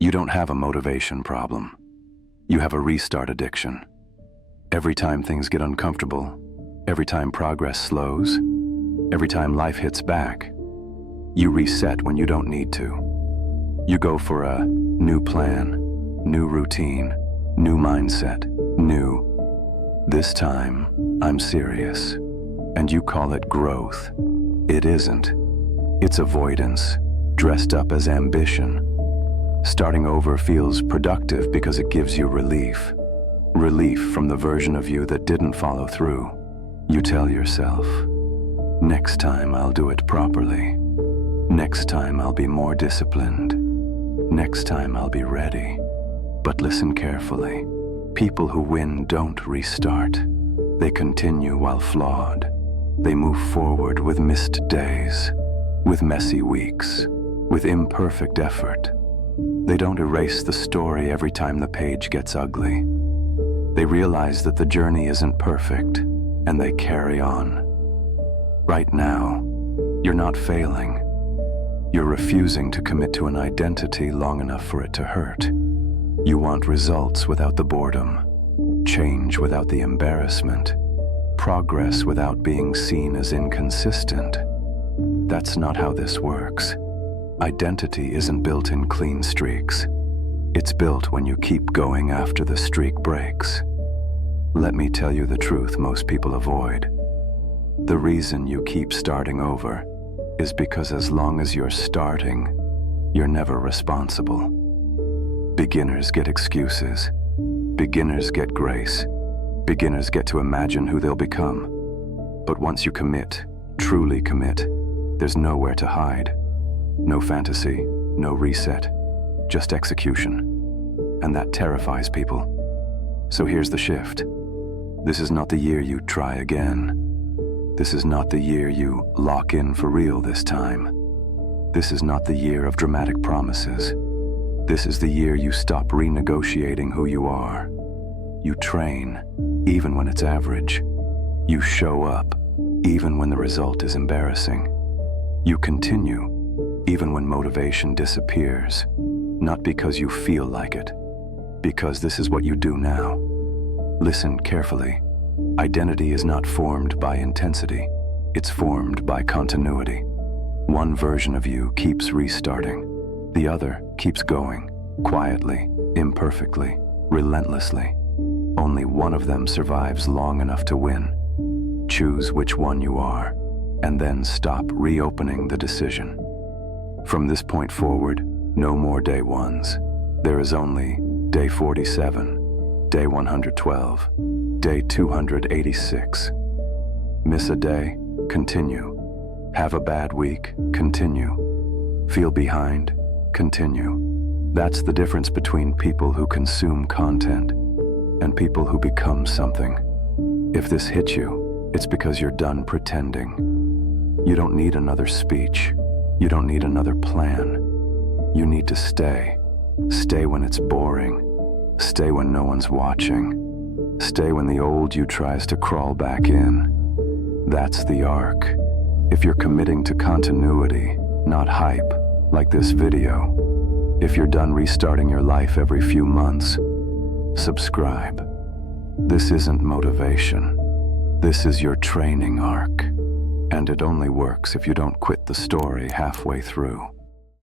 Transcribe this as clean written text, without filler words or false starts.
You don't have a motivation problem. You have a restart addiction. Every time things get uncomfortable, every time progress slows, every time life hits back, you reset when you don't need to. You go for a new plan, new routine, new mindset, new. This time, I'm serious. And you call it growth. It isn't. It's avoidance, dressed up as ambition. Starting over feels productive because it gives you relief. Relief from the version of you that didn't follow through. You tell yourself, next time I'll do it properly. Next time I'll be more disciplined. Next time I'll be ready. But listen carefully. People who win don't restart. They continue while flawed. They move forward with missed days, with messy weeks, with imperfect effort. They don't erase the story every time the page gets ugly. They realize that the journey isn't perfect, and they carry on. Right now, you're not failing. You're refusing to commit to an identity long enough for it to hurt. You want results without the boredom, change without the embarrassment, progress without being seen as inconsistent. That's not how this works. Identity isn't built in clean streaks. It's built when you keep going after the streak breaks. Let me tell you the truth most people avoid. The reason you keep starting over is because as long as you're starting, you're never responsible. Beginners get excuses. Beginners get grace. Beginners get to imagine who they'll become. But once you commit, truly commit, there's nowhere to hide. No fantasy, no reset, just execution. And that terrifies people. So here's the shift. This is not the year you try again. This is not the year you lock in for real this time. This is not the year of dramatic promises. This is the year you stop renegotiating who you are. You train, even when it's average. You show up, even when the result is embarrassing. You continue, even when motivation disappears. Not because you feel like it, because this is what you do now. Listen carefully. Identity is not formed by intensity. It's formed by continuity. One version of you keeps restarting. The other keeps going, quietly, imperfectly, relentlessly. Only one of them survives long enough to win. Choose which one you are, and then stop reopening the decision. From this point forward, no more day ones. There is only day 47, day 112, day 286. Miss a day? Continue. Have a bad week? Continue. Feel behind? Continue. That's the difference between people who consume content and people who become something. If this hits you, it's because you're done pretending. You don't need another speech. You don't need another plan. You need to stay. Stay when it's boring. Stay when no one's watching. Stay when the old you tries to crawl back in. That's the arc. If you're committing to continuity, not hype, like this video. If you're done restarting your life every few months, subscribe. This isn't motivation. This is your training arc. And it only works if you don't quit the story halfway through.